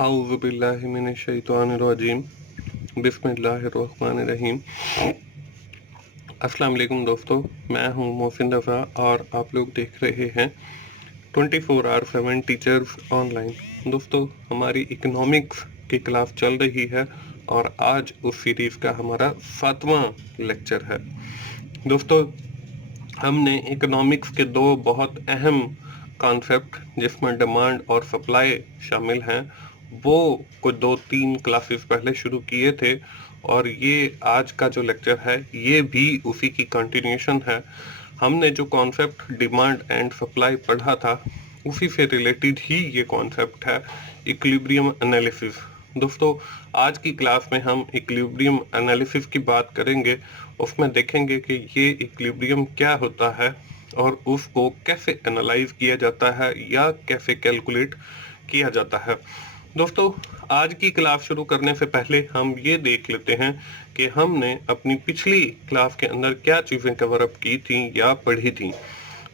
औज़ु बिल्लाहि मिनश्शैतानिर्रजीम बिस्मिल्लाहिर्रहमानिर्रहीम। अस्सलाम वालेकुम दोस्तों, मैं हूं मोहसिन रफ़ा और आप लोग देख रहे हैं 24/7 टीचर्स ऑनलाइन। दोस्तों, हमारी इकोनॉमिक्स की क्लास चल रही है और आज उस सीरीज़ का हमारा 7वां लेक्चर है। दोस्तों, हमने इकोनॉमिक्स के दो बहुत अहम कॉन्सेप्ट जिसमें डिमांड और सप्लाई शामिल हैं वो कुछ 2-3 क्लासेस पहले शुरू किए थे और ये आज का जो लेक्चर है ये भी उसी की कंटिन्यूशन है। हमने जो कॉन्सेप्ट डिमांड एंड सप्लाई पढ़ा था उसी से रिलेटेड ही ये कॉन्सेप्ट है इक्विलिब्रियम एनालिसिस। दोस्तों, आज की क्लास में हम इक्विलिब्रियम एनालिसिस की बात करेंगे। उसमें देखेंगे कि ये इक्विलिब्रियम क्या होता है और उसको कैसे एनालाइज किया जाता है या कैसे कैलकुलेट किया जाता है। दोस्तों, आज की क्लास शुरू करने से पहले हम ये देख लेते हैं कि हमने अपनी पिछली क्लास के अंदर क्या चीज़ें कवर अप की थी या पढ़ी थी।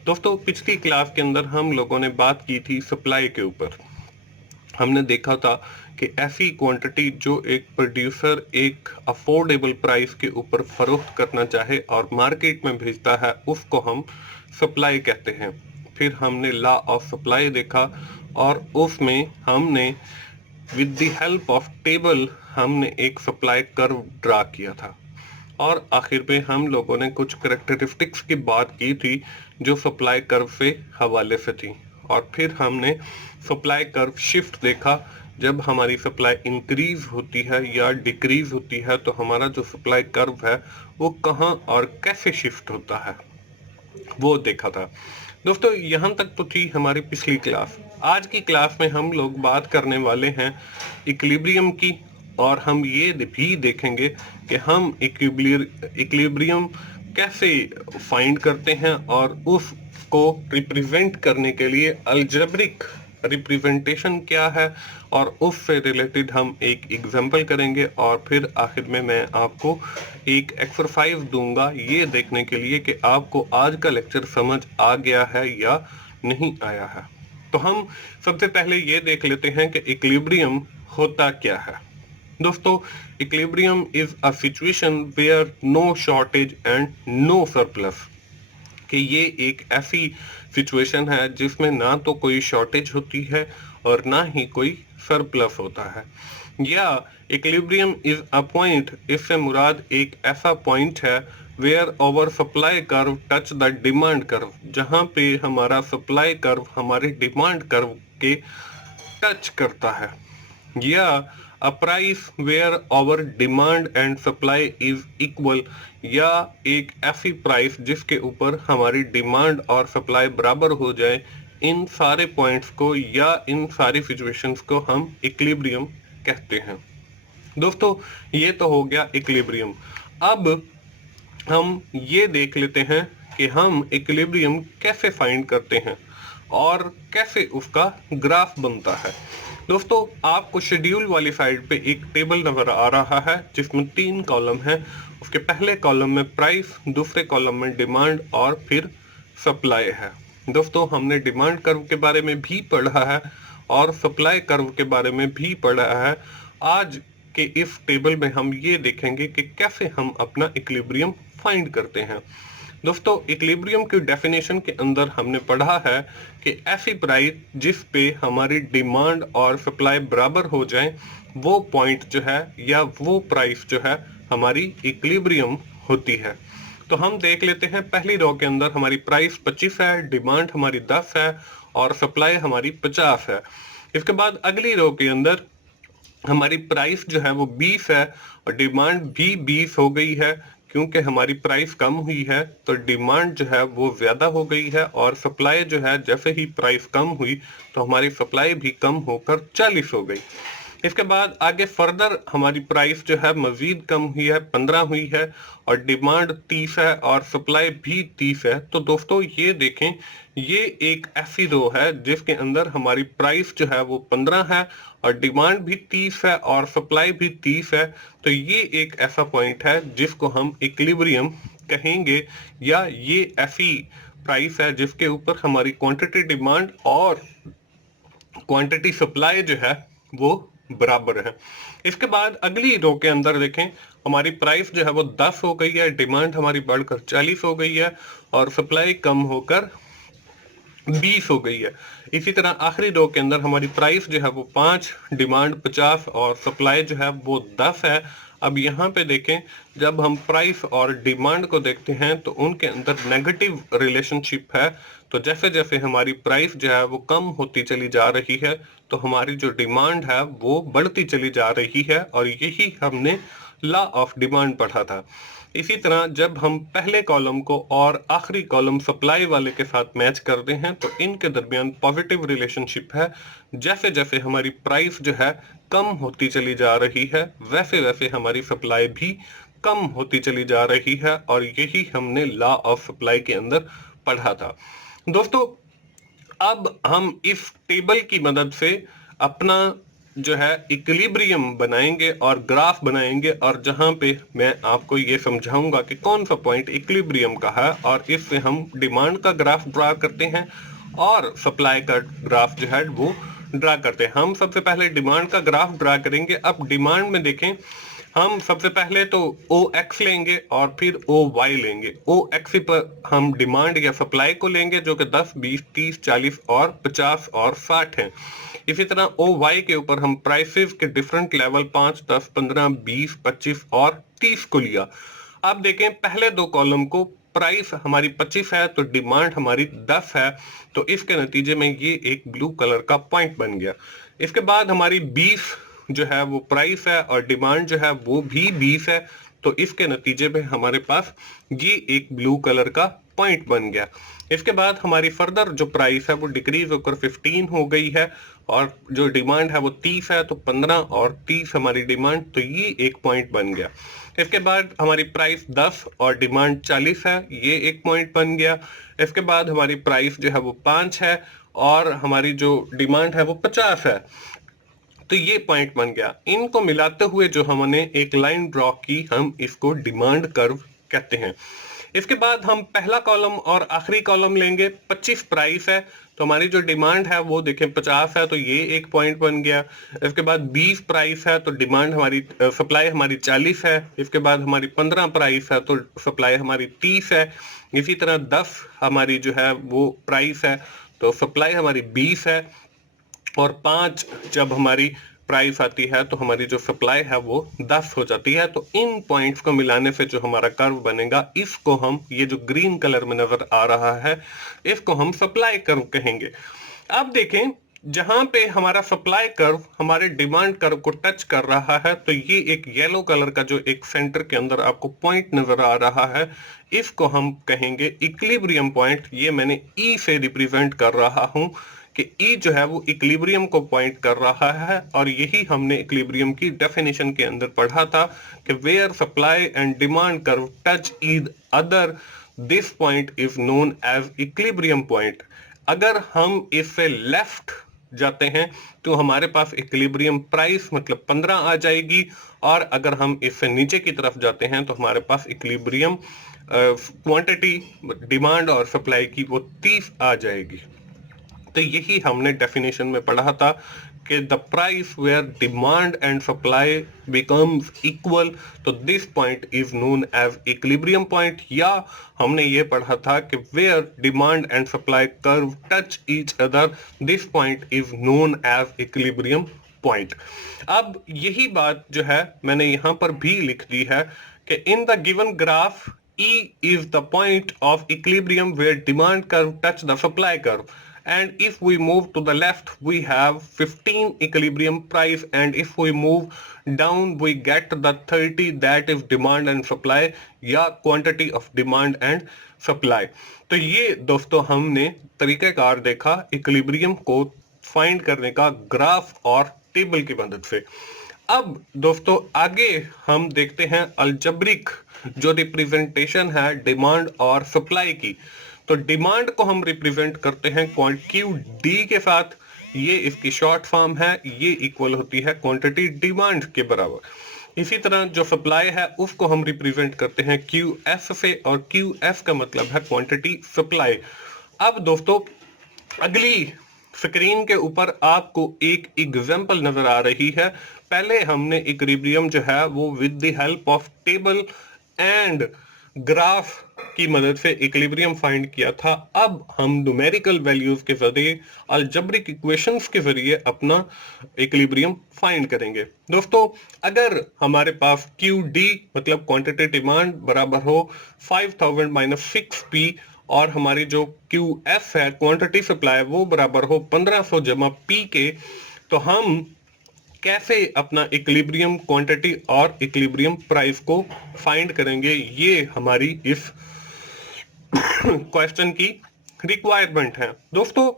दोस्तों, पिछली क्लास के अंदर हम लोगों ने बात की थी सप्लाई के ऊपर। हमने देखा था कि ऐसी क्वांटिटी जो एक प्रोड्यूसर एक अफोर्डेबल प्राइस के ऊपर फरोख्त करना चाहे और मार्केट में भेजता है उसको हम सप्लाई कहते हैं। फिर हमने लॉ ऑफ सप्लाई देखा और उसमें हमने with the help of table हमने एक सप्लाई कर्व ड्रा किया था और आखिर में हम लोगों ने कुछ करेक्टरिस्टिक्स की बात की थी जो सप्लाई कर्व से हवाले से थी। और फिर हमने सप्लाई कर्व शिफ्ट देखा। जब हमारी सप्लाई इंक्रीज होती है या डिक्रीज होती है तो हमारा जो सप्लाई कर्व है वो कहाँ और कैसे शिफ्ट होता है वो देखा था। दोस्तों, यहाँ तक तो थी हमारी पिछली क्लास। आज की क्लास में हम लोग बात करने वाले हैं इक्विलिब्रियम की और हम ये भी देखेंगे कि हम इक्विलिब्रियम कैसे फाइंड करते हैं और उसको रिप्रेजेंट करने के लिए अलजेब्रिक रिप्रेजेंटेशन क्या है और उससे रिलेटेड हम एक एग्जांपल करेंगे और फिर आखिर में मैं आपको एक एक्सरसाइज दूंगा ये देखने के लिए कि आपको आज का लेक्चर समझ आ गया है या नहीं आया है। तो हम सबसे पहले ये देख लेते हैं कि इक्विलिब्रियम होता क्या है। दोस्तों, equilibrium is a situation where no shortage and no surplus, कि ये एक ऐसी सिचुएशन है जिसमें ना तो कोई शॉर्टेज होती है और ना ही कोई सरप्लस होता है। या इक्विलिब्रियम इज अ पॉइंट, इससे मुराद एक ऐसा पॉइंट है where over supply curve touch the demand curve, जहां पे हमारा सप्लाई कर्व हमारे डिमांड कर्व के टच करता है। या a price where our demand and supply is equal, या एक ऐसी प्राइस जिसके ऊपर हमारी डिमांड और सप्लाई बराबर हो जाए। इन सारे पॉइंट्स को या इन सारी सिचुएशंस को हम इक्विलिब्रियम कहते हैं। दोस्तों, ये तो हो गया इक्विलिब्रियम। अब हम ये देख लेते हैं कि हम इक्विलिब्रियम कैसे फाइंड करते हैं और कैसे उसका ग्राफ बनता है। दोस्तों, आपको शेड्यूल वाली साइड पे एक टेबल नजर आ रहा है जिसमें 3 कॉलम हैं। उसके पहले कॉलम में प्राइस, दूसरे कॉलम में डिमांड और फिर सप्लाई है। दोस्तों, हमने डिमांड कर्व के बारे में भी पढ़ा है और सप्लाई कर्व के बारे में भी पढ़ा है। आज के इस टेबल में हम ये देखेंगे कि कैसे हम अपना इक्विलिब्रियम फाइंड करते हैं। दोस्तों, इक्विलिब्रियम की डेफिनेशन के अंदर हमने पढ़ा है कि ऐसी प्राइस जिस पे हमारी डिमांड और सप्लाई बराबर हो जाए वो पॉइंट जो है या वो प्राइस जो है हमारी इक्विलिब्रियम होती है। तो हम देख लेते हैं, पहली रो के अंदर हमारी प्राइस 25 है, डिमांड हमारी 10 है और सप्लाई हमारी 50 है। इसके बाद अगली रो के अंदर हमारी प्राइस जो है वो 20 है और डिमांड भी 20 हो गई है। क्योंकि हमारी प्राइस कम हुई है तो डिमांड जो है वो ज्यादा हो गई है और सप्लाई जो है जैसे ही प्राइस कम हुई तो हमारी सप्लाई भी कम होकर 40 हो गई। इसके बाद आगे फर्दर हमारी प्राइस जो है मजीद कम हुई है, 15 हुई है और डिमांड 30 है और सप्लाई भी 30 है। तो दोस्तों, ये देखें, ये एक ऐसी रो है जिसके अंदर हमारी प्राइस जो है वो 15 है और डिमांड भी 30 है और सप्लाई भी 30 है। तो ये एक ऐसा पॉइंट है जिसको हम इक्विलिब्रियम कहेंगे, या ये ऐसी प्राइस है जिसके ऊपर हमारी क्वांटिटी डिमांड और क्वांटिटी सप्लाई जो है वो बराबर है। इसके बाद अगली रो के अंदर देखें, हमारी प्राइस जो है वो 10 हो गई है, डिमांड हमारी बढ़कर 40 हो गई है और सप्लाई कम होकर 20 हो गई है। इसी तरह आखिरी रो के अंदर हमारी प्राइस जो है वो 5, डिमांड 50 और सप्लाई जो है वो 10 है। अब यहाँ पे देखें, जब हम प्राइस और डिमांड को देखते हैं तो उनके अंदर नेगेटिव रिलेशनशिप है। तो जैसे जैसे हमारी प्राइस जो है वो कम होती चली जा रही है तो हमारी जो डिमांड है वो बढ़ती चली जा रही है, और यही हमने लॉ ऑफ डिमांड पढ़ा था। इसी तरह जब हम पहले कॉलम को और आखिरी कॉलम सप्लाई वाले के साथ मैच करते हैं तो इनके दरमियान पॉजिटिव रिलेशनशिप है। जैसे जैसे हमारी प्राइस जो है कम होती चली जा रही है वैसे वैसे हमारी सप्लाई भी कम होती चली जा रही है, और यही हमने लॉ ऑफ सप्लाई के अंदर पढ़ा था। दोस्तों, अब हम इस टेबल की मदद से अपना जो है इक्विलिब्रियम बनाएंगे और ग्राफ बनाएंगे, और जहां पे मैं आपको ये समझाऊंगा कि कौन सा पॉइंट इक्विलिब्रियम का है, और इससे हम डिमांड का ग्राफ ड्रा करते हैं और सप्लाई का ग्राफ जो है वो ड्रा करते हैं। हम सबसे पहले डिमांड का ग्राफ ड्रा करेंगे। अब डिमांड में देखें, हम सबसे पहले तो ओ एक्स लेंगे और फिर ओ वाई लेंगे। ओ एक्स पर हम डिमांड या सप्लाई को लेंगे जो कि 10, 20, 30, 40 और 50 और 60 है। इसी तरह ओ वाई के ऊपर हम प्राइसेस के डिफरेंट लेवल 5, 10, 15, 20, 25 और 30 को लिया। अब देखें, पहले दो कॉलम को प्राइस हमारी 25 है तो डिमांड हमारी 10 है, तो इसके नतीजे में ये एक ब्लू कलर का पॉइंट बन गया। इसके बाद हमारी 20 जो है वो प्राइस है और डिमांड जो है वो भी 20 है, तो इसके नतीजे में हमारे पास ये एक ब्लू कलर का पॉइंट बन गया। इसके बाद हमारी फर्दर जो प्राइस है वो डिक्रीज होकर 15 हो गई है, और जो डिमांड है वो 30 है, तो 15 और 30 हमारी डिमांड, तो ये एक पॉइंट बन गया। इसके बाद हमारी प्राइस 10 और डिमांड 40 है, ये एक पॉइंट बन गया। इसके बाद हमारी प्राइस जो है वो 5 है और हमारी जो डिमांड है वो 50 है, तो ये पॉइंट बन गया। इनको मिलाते हुए जो हमने एक लाइन ड्रॉ की, हम इसको डिमांड कर्व कहते हैं। इसके बाद हम पहला कॉलम और आखिरी कॉलम लेंगे। 25 प्राइस है तो हमारी जो डिमांड है वो देखें 50 है, तो ये एक पॉइंट बन गया। इसके बाद 20 प्राइस है तो डिमांड हमारी सप्लाई हमारी 40 है। इसके बाद हमारी 15 प्राइस है तो सप्लाई हमारी 30 है। इसी तरह 10 हमारी जो है वो प्राइस है तो सप्लाई हमारी 20 है, और 5 जब हमारी प्राइस आती है तो हमारी जो सप्लाई है वो 10 हो जाती है। तो इन पॉइंट्स को मिलाने से जो हमारा कर्व बनेगा, इसको हम, ये जो ग्रीन कलर में नजर आ रहा है, इसको हम सप्लाई कर्व कहेंगे। अब देखें, जहां पे हमारा सप्लाई कर्व हमारे डिमांड कर्व को टच कर रहा है, तो ये एक येलो कलर का जो एक सेंटर के अंदर आपको पॉइंट नजर आ रहा है, इसको हम कहेंगे इक्विलिब्रियम पॉइंट। ये मैंने ई से रिप्रेजेंट कर रहा हूं कि ई जो है वो इक्विलिब्रियम को पॉइंट कर रहा है, और यही हमने इक्विलिब्रियम की डेफिनेशन के अंदर पढ़ा था कि where supply and demand curve touch each other, this point is known as equilibrium point. अगर हम इससे लेफ्ट जाते हैं तो हमारे पास इक्विलिब्रियम प्राइस मतलब 15 आ जाएगी, और अगर हम इससे नीचे की तरफ जाते हैं तो हमारे पास इक्विलिब्रियम क्वांटिटी डिमांड और सप्लाई की वो 30 आ जाएगी। तो यही हमने डेफिनेशन में पढ़ा था कि the price where demand and supply becomes equal, तो this point is known as equilibrium point. या हमने ये पढ़ा था कि where demand and supply curve touch each other, this point is known as equilibrium point. अब यही बात जो है मैंने यहाँ पर भी लिख दी है कि in the given graph E is the point of equilibrium where demand curve touch the supply curve, and if we move to the left we have 15 equilibrium price, and if we move down we get the 30 that is demand and supply या quantity of demand and supply। तो ये दोस्तों हमने तरीकाकार देखा equilibrium को find करने का ग्राफ और टेबल की मदद से। अब दोस्तों आगे हम देखते हैं अलजेब्रिक जो रिप्रेजेंटेशन है डिमांड और सप्लाई की। तो डिमांड को हम रिप्रेजेंट करते हैं क्यू डी के साथ, ये इसकी शॉर्ट फॉर्म है, ये इक्वल होती है क्वांटिटी डिमांड के बराबर। इसी तरह जो सप्लाई है उसको हम रिप्रेजेंट करते हैं क्यू एस से, और क्यू एस का मतलब है क्वांटिटी सप्लाई। अब दोस्तों अगली स्क्रीन के ऊपर आपको एक एग्जाम्पल नजर आ रही है। पहले हमने इक्विलिब्रियम जो है वो with the help of table and graph की मदद से इक्विलिब्रियम फाइंड किया था। अब हम न्यूमेरिकल वैल्यूज के जरिए, अलजेब्रिक इक्वेशंस के जरिए अपना इक्विलिब्रियम फाइंड करेंगे। दोस्तों, अगर हमारे पास क्यू डी मतलब क्वांटिटी डिमांड बराबर हो 5000 माइनस 6p और हमारी जो क्यू एफ है क्वांटिटी सप्लाई वो बराबर हो 1500 जमा पी के, तो हम कैसे अपना इक्विलिब्रियम क्वांटिटी और इक्विलिब्रियम प्राइस को फाइंड करेंगे, ये हमारी इस क्वेश्चन की रिक्वायरमेंट है। दोस्तों,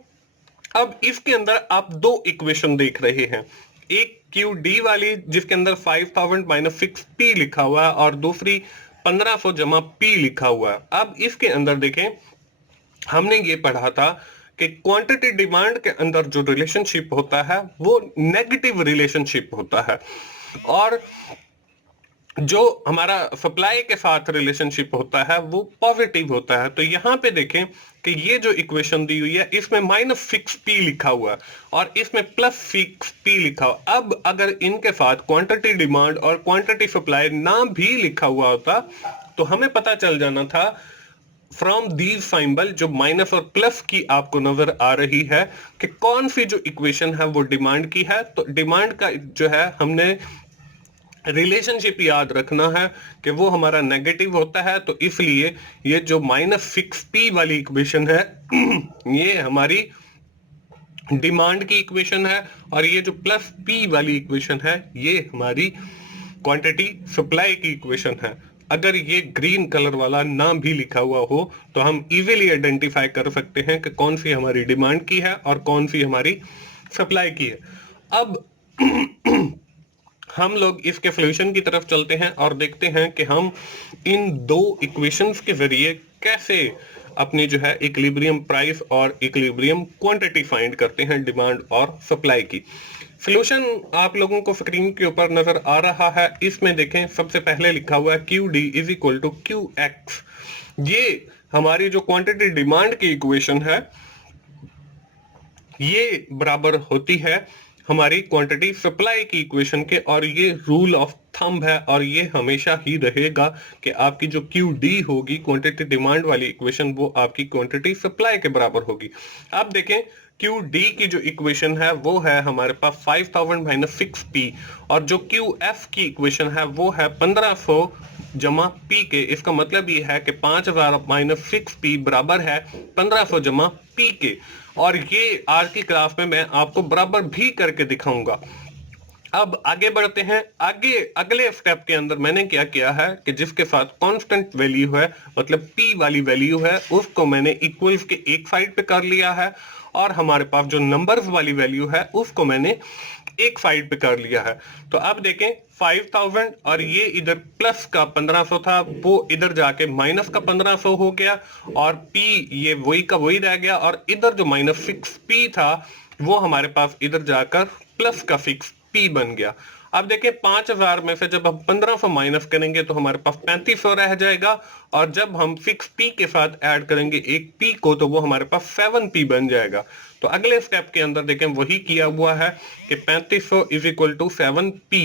अब इसके अंदर आप दो इक्वेशन देख रहे हैं, एक क्यू डी वाली जिसके अंदर 5000 माइनस 6p लिखा हुआ है और दूसरी 1500 जमा p लिखा हुआ है। अब इसके अंदर देखें, हमने ये पढ़ा था कि क्वांटिटी डिमांड के अंदर जो रिलेशनशिप होता है वो नेगेटिव रिलेशनशिप होता है और जो हमारा सप्लाई के साथ रिलेशनशिप होता है वो पॉजिटिव होता है। तो यहाँ पे देखें कि ये जो इक्वेशन दी हुई है इसमें -6p लिखा हुआ है और इसमें +6p लिखा हुआ। अब अगर इनके साथ क्वांटिटी डिमांड और क्वांटिटी सप्लाई ना भी लिखा हुआ होता तो हमें पता चल जाना था फ्रॉम दीज सिंबल, जो माइनस और प्लस की आपको नजर आ रही है, कि कौन सी जो इक्वेशन है वो डिमांड की है। तो डिमांड का जो है हमने रिलेशनशिप याद रखना है कि वो हमारा नेगेटिव होता है। तो इसलिए ये जो -6p वाली इक्वेशन है ये हमारी डिमांड की इक्वेशन है और ये जो +p वाली इक्वेशन है ये हमारी क्वांटिटी सप्लाई की इक्वेशन है। अगर ये ग्रीन कलर वाला नाम भी लिखा हुआ हो तो हम इजीली आइडेंटिफाई कर सकते हैं कि कौन सी हमारी डिमांड की है और कौन सी हमारी सप्लाई की है। अब हम लोग इसके सॉल्यूशन की तरफ चलते हैं और देखते हैं कि हम इन दो इक्वेशंस के जरिए कैसे अपनी जो है इक्विलिब्रियम प्राइस और इक्विलिब्रियम क्वांटिटी फाइंड करते हैं डिमांड और सप्लाई की। सॉल्यूशन आप लोगों को स्क्रीन के ऊपर नजर आ रहा है। इसमें देखें, सबसे पहले लिखा हुआ है Q D is equal to Q X. ये हमारी जो क्वांटिटी डिमांड की इक्वेशन है ये बराबर होती है हमारी क्वांटिटी सप्लाई की इक्वेशन के, और ये रूल ऑफ थंब है और ये हमेशा ही रहेगा कि आपकी जो क्यू डी होगी क्वांटिटी डिमांड वाली इक्वेशन वो आपकी क्वांटिटी सप्लाई के बराबर होगी। अब देखें, क्यू डी की जो इक्वेशन है वो है हमारे पास 5000 माइनस 6p और जो क्यू एफ की इक्वेशन है वो है 1500 जमा p के। इसका मतलब ये है कि 5000 माइनस 6p बराबर है 1500 जमा p के, और ये आज की क्लास में मैं आपको बराबर भी करके दिखाऊंगा। अब आगे बढ़ते हैं। आगे अगले स्टेप के अंदर मैंने क्या किया है कि जिसके साथ कांस्टेंट वैल्यू है मतलब p वाली वैल्यू है उसको मैंने इक्वल्स के एक साइड पे कर लिया है और हमारे पास जो नंबर्स वाली वैल्यू है उसको मैंने एक साइड पे कर लिया है। तो अब देखें 5000 और ये इधर प्लस का 1500 था वो इधर जाके माइनस का 1500 हो गया और p ये वही का वही रह गया, और इधर जो -6p था वो हमारे पास इधर जाकर प्लस का 6p बन गया। अब देखें 5000 में से जब हम 1500 माइनस करेंगे तो हमारे पास 3500 रह जाएगा, और जब हम 6p के साथ ऐड करेंगे एक p को तो वो हमारे पास 7p बन जाएगा। तो अगले स्टेप के अंदर देखें वही किया हुआ है कि 3500 इज इक्वल टू 7p।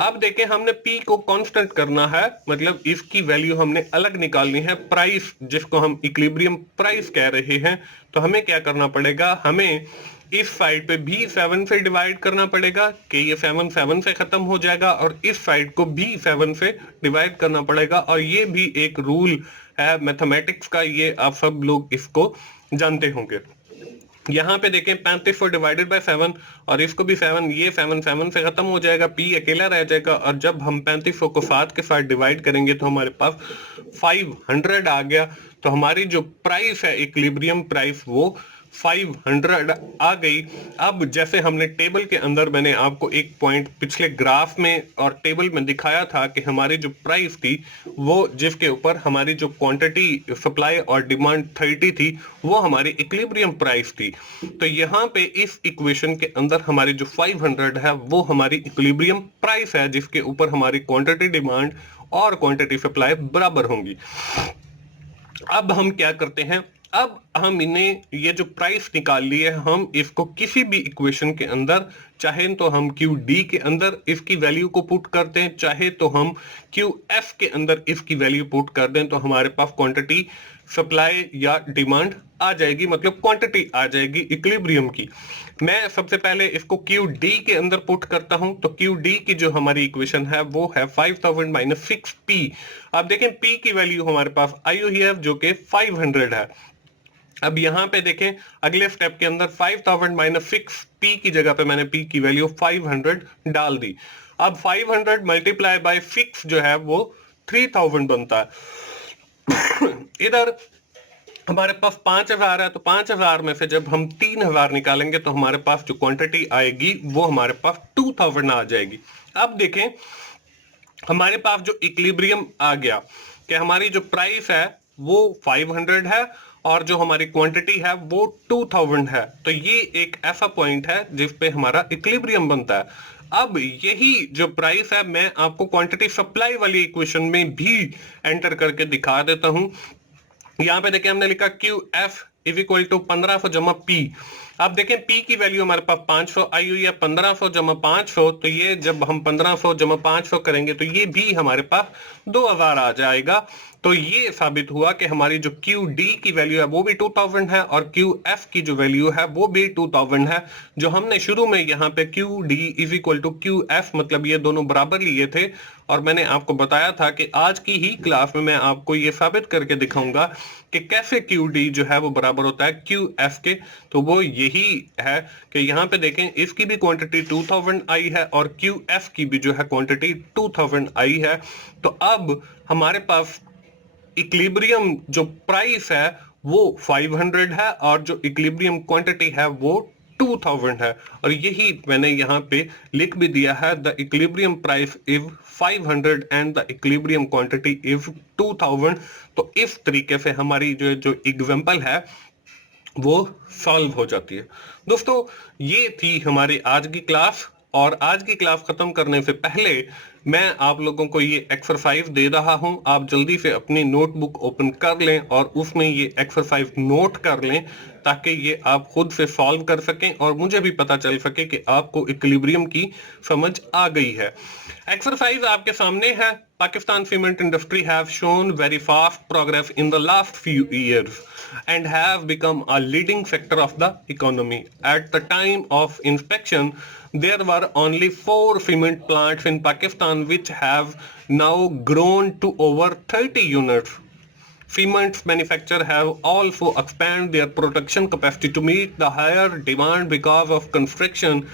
अब देखें हमने p को कांस्टेंट करना है, मतलब इसकी वैल्यू हमने अलग निकालनी है, प्राइस जिसको हम इक्विलिब्रियम प्राइस कह रहे हैं। तो हमें क्या करना पड़ेगा, हमें इस साइड पे भी 7 से डिवाइड करना पड़ेगा कि ये 7 7 से खत्म हो जाएगा, और इस साइड को भी 7 से डिवाइड करना पड़ेगा, और ये भी एक रूल है मैथमेटिक्स का, ये आप सब लोग इसको जानते होंगे। यहाँ पे देखें 3500 डिवाइडेड बाय 7 और इसको भी 7, ये 7 7 से खत्म हो जाएगा, p अकेला रह जाएगा, और जब हम 3500 को 7 के साथ डिवाइड करेंगे तो हमारे पास 500 आ गया। तो हमारी जो प्राइस है इक्विलिब्रियम प्राइस वो 500 आ गई। अब जैसे हमने टेबल के अंदर, मैंने आपको एक पॉइंट पिछले ग्राफ में और टेबल में दिखाया था कि हमारी जो प्राइस थी वो जिसके ऊपर हमारी जो क्वांटिटी सप्लाई और डिमांड 30 थी वो हमारी इक्विलिब्रियम प्राइस थी। तो यहाँ पे इस इक्वेशन के अंदर हमारी जो 500 है वो हमारी इक्विलिब्रियम प्राइस है जिसके ऊपर हमारी क्वांटिटी डिमांड और क्वांटिटी सप्लाई बराबर होंगी। अब हम क्या करते हैं, अब हम इन्हें ये जो प्राइस निकाल ली है हम इसको किसी भी इक्वेशन के अंदर चाहे तो हम क्यू डी के अंदर इसकी वैल्यू को पुट कर दें, चाहे तो हम क्यू एफ के अंदर इसकी वैल्यू पुट कर दें, तो हमारे पास क्वांटिटी सप्लाई या डिमांड आ जाएगी, मतलब क्वांटिटी आ जाएगी इक्विलिब्रियम की। मैं सबसे पहले इसको क्यू डी के अंदर पुट करता हूं, तो क्यू डी की जो हमारी इक्वेशन है वो है 5000 माइनस 6p। आप देखें p की वैल्यू हमारे पास आई हुई है जो कि 500 है। अब यहां पे देखें अगले स्टेप के अंदर 5000 माइनस 6p की जगह पे मैंने p की वैल्यू 500 डाल दी। अब 500 मल्टीप्लाई बाय 6 जो है वो 3000 बनता है। इधर हमारे पास 5000 है, तो 5000 में से जब हम 3000 निकालेंगे तो हमारे पास जो क्वांटिटी आएगी वो हमारे पास 2000 आ जाएगी। अब देखें हमारे पास जो इक्विलिब्रियम आ गया कि हमारी जो प्राइस है वो 500 है और जो हमारी क्वांटिटी है वो 2000 है, तो ये एक ऐसा पॉइंट है जिस पे हमारा इक्विलिब्रियम बनता है। अब यही जो प्राइस है मैं आपको क्वांटिटी सप्लाई वाली इक्वेशन में भी एंटर करके दिखा देता हूं। यहां पे देखिए हमने लिखा Q F is equal to 1500 जमा पी। अब देखें पी की वैल्यू हमारे पास 500 आई हुई है, 1500 जमा 500, तो ये जब हम 1500 जमा 500 करेंगे तो ये भी हमारे पास 2000 आ जाएगा। तो ये साबित हुआ कि हमारी जो क्यू डी की वैल्यू है वो भी 2000 है और क्यू एफ की जो वैल्यू है वो भी 2000 है। जो हमने शुरू में यहाँ पे Q D is equal to Q F मतलब ये दोनों बराबर लिए थे, और मैंने आपको बताया था कि आज की ही क्लास में मैं आपको ये साबित करके दिखाऊंगा कि कैसे क्यू डी जो है वो बराबर होता है क्यू एफ के। तो वो यही है कि यहाँ पे देखें इसकी भी क्वांटिटी 2000 आई है और क्यू एफ की भी जो है क्वांटिटी 2000 आई है। तो अब हमारे पास इक्विलिब्रियम जो प्राइस है वो 500 है और जो इक्विलिब्रियम क्वांटिटी है वो 2000 है, और यही मैंने यहाँ पे लिख भी दिया है, the equilibrium price is 500 and the equilibrium quantity is 2000। तो इस तरीके से हमारी जो एग्जांपल है वो सॉल्व हो जाती है। दोस्तों ये थी हमारी आज की क्लास, और आज की क्लास खत्म करने से पहले मैं आप लोगों को ये एक्सरसाइज दे रहा हूं, आप जल्दी से अपनी नोटबुक ओपन कर लें और उसमें ये एक्सरसाइज नोट कर लें ताकि ये आप खुद से सॉल्व कर सकें और मुझे भी पता चल सके कि आपको इक्विलिब्रियम की समझ आ गई है। एक्सरसाइज आपके सामने है। Pakistan cement industry have shown very fast progress in the last few years and have become a leading sector of the economy. At the time of inspection, there were only 4 cement plants in Pakistan which have now grown to over 30 units. Cement manufacturers have also expanded their production capacity to meet the higher demand because of construction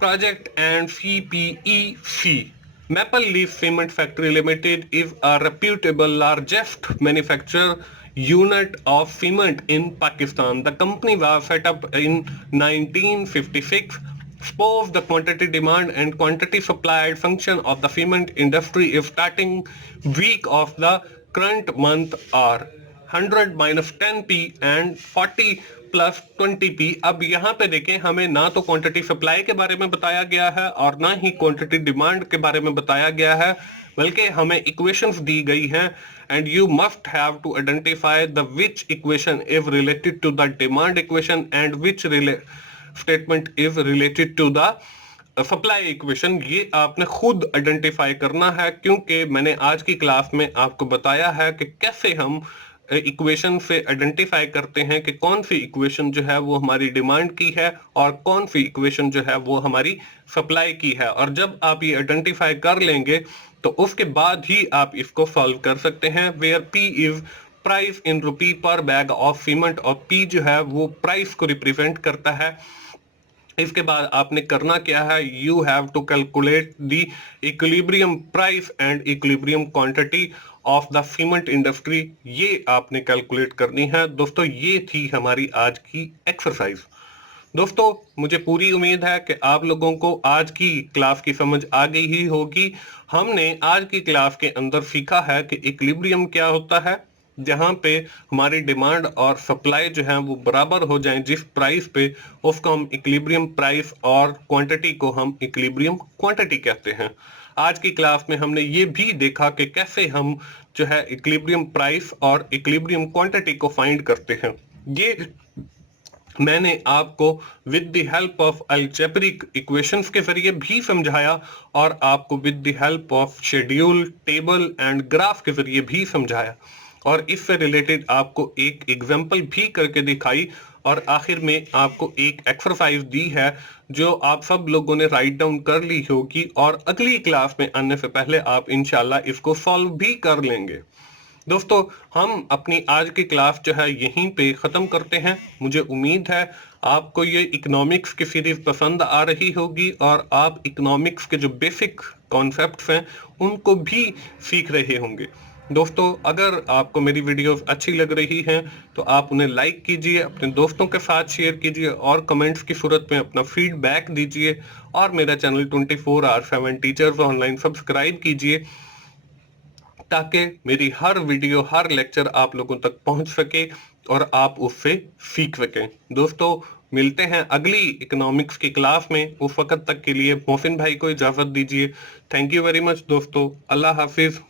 project and CPEC. Maple Leaf Cement Factory Limited is a reputable largest manufacturer unit of cement in Pakistan. The company was set up in 1956. Suppose the quantity demand and quantity supplied function of the cement industry is starting week of the current month are 100 minus 10p and 40 plus 20p। अब यहाँ पे देखें हमें ना तो quantity supply के बारे में बताया गया है और ना ही क्वांटिटी डिमांड के बारे में बताया गया है, बल्कि हमें इक्वेशंस दी गई हैं and you must have to identify the which equation is related to the demand equation and which statement is related to the supply equation. ये आपने खुद आइडेंटिफाई करना है, क्योंकि मैंने आज की क्लास में आपको बताया है कि कैसे हम इक्वेशन से आइडेंटिफाई करते हैं कि कौन सी इक्वेशन जो है वो हमारी डिमांड की है और कौन सी इक्वेशन जो है वो हमारी सप्लाई की है। और जब आप ये आइडेंटिफाई कर लेंगे तो उसके बाद ही आप इसको सॉल्व कर सकते हैं। Where P is price in rupee per bag of cement, और पी जो है वो प्राइस को रिप्रेजेंट करता है। इसके बाद आपने करना क्या है, you have to calculate the equilibrium price and equilibrium quantity of the cement industry. ये आपने कैलकुलेट करनी है। दोस्तों ये थी हमारी आज की एक्सरसाइज। दोस्तों मुझे पूरी उम्मीद है कि आप लोगों को आज की क्लास की समझ आ गई ही होगी। हमने आज की क्लास के अंदर सीखा है कि इक्विलिब्रियम क्या होता है, जहां पे हमारी डिमांड और सप्लाई जो है वो बराबर हो जाएं जिस प्राइस पे, उसको हम इक्विलिब्रियम प्राइस और क्वांटिटी को हम इक्विलिब्रियम क्वांटिटी कहते हैं। आज की क्लास में हमने ये भी देखा कि कैसे हम जो है इक्विलिब्रियम प्राइस और इक्विलिब्रियम क्वांटिटी को फाइंड करते हैं। ये मैंने आपको with the help of algebraic equations के जरिए भी समझाया और आपको with the help of schedule, table and graph के जरिए भी समझाया और इससे रिलेटेड आपको एक एग्जांपल भी करके दिखाई और आखिर में आपको एक एक्सरसाइज दी है जो आप सब लोगों ने राइट डाउन कर ली होगी और अगली क्लास में आने से पहले आप इंशाल्लाह इसको सॉल्व भी कर लेंगे। दोस्तों, हम अपनी आज की क्लास जो है यहीं पे ख़त्म करते हैं। मुझे उम्मीद है आपको ये इकोनॉमिक्स की सीरीज पसंद आ रही होगी और आप इकोनॉमिक्स के जो बेसिक कॉन्सेप्ट्स हैं उनको भी सीख रहे होंगे। दोस्तों, अगर आपको मेरी वीडियोस अच्छी लग रही हैं तो आप उन्हें लाइक कीजिए, अपने दोस्तों के साथ शेयर कीजिए और कमेंट्स की सूरत में अपना फीडबैक दीजिए और मेरा चैनल 24/7 टीचर्स ऑनलाइन सब्सक्राइब कीजिए ताकि मेरी हर वीडियो, हर लेक्चर आप लोगों तक पहुंच सके और आप उससे सीख सकें। दोस्तों, मिलते हैं अगली इकोनॉमिक्स की क्लास में। उस वक्त तक के लिए मोहसिन भाई को इजाजत दीजिए। थैंक यू वेरी मच दोस्तों। अल्लाह हाफिज।